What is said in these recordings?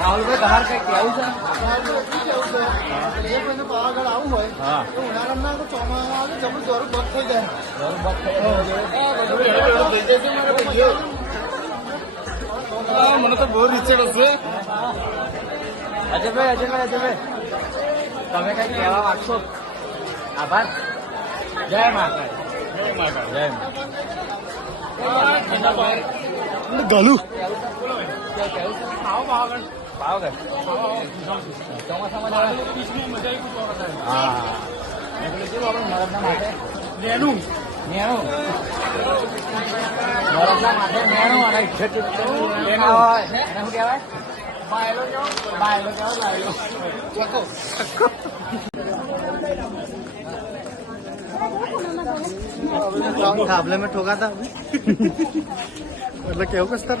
રાહુલભાઈ તમારે કઈ કેવું છે? એક મહિનો પાવાગઢ આવું હોય હા તો ઉનાળામાં તો ચોમાસામાં જબરું દોરું બગ થઈ જાય. મને તો બહુ રીચેડ હશે. અજયભાઈ તમે કઈ કહેવા માંગશો? આભાર. જય માતા. જય ગલું પાવાગઢ ચોમાસામાં હા કેવું આપણે મરદના માથે નેનું મરદના માથે નેણું અને ઈઠ્ઠે હોય એને શું કહેવાય? બાયલો કહેવાય. થાંભલે મેં ઠોકા था એટલે કેવું કસ્તર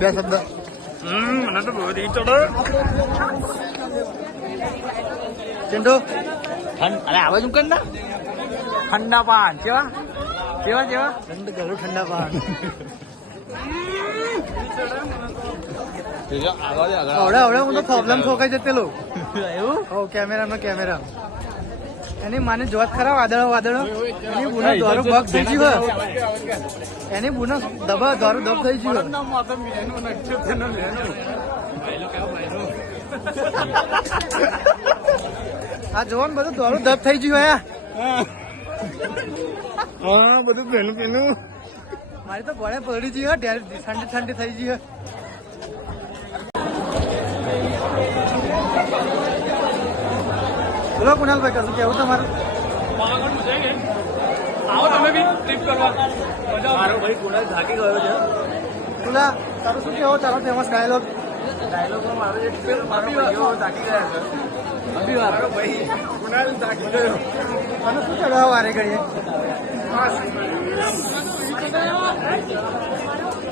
બે શબ્દ. મને તો બહુ રી ચડો ચિંટુ. અરે આ બાજુ કર ના ઠંડા પાન કેવા ઠંડા પાન આવડે હું તો પ્રોબ્લેમ ઠોકાઈ જતેલો એવું હો કેમેરા એની માને જોત ખરા વાદળો એની બુના દોરું બગ થઈ ગયું. એની બુના દબા દોરું દબ થઈ ગયું. આ જોવા ને બધું દોરું દબ થઈ ગયું. હા બધું પેલું મારી તો ગોળે પડી ગઈ. ઠંડી થઈ ગઈ. બોલો કુણાલભાઈ કશું કેવું તમારું? આવો તમે બી ટ્રીપ કરવા. મારો ભાઈ કુણાલ થાકી ગયો છે. બોલા તારું શું કેવો તારો ફેમસ ડાયલોગ? ડાયલોગમાં મારો એક મારો ભાઈઓ થાકી ગયા છે. મારો ભાઈ કુણાલ થાકી ગયો. અને શું ચડાવો વારે ઘડીએ?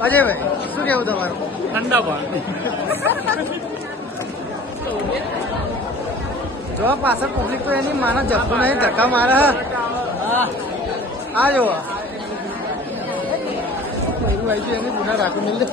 અજયભાઈ શું કેવું તમારું? ઠંડા પાન. જો પાછળ પબ્લિક તો એની માના જપતું નહીં ધક્કા મારે. આ જો એની ગુના રાખું નહીં.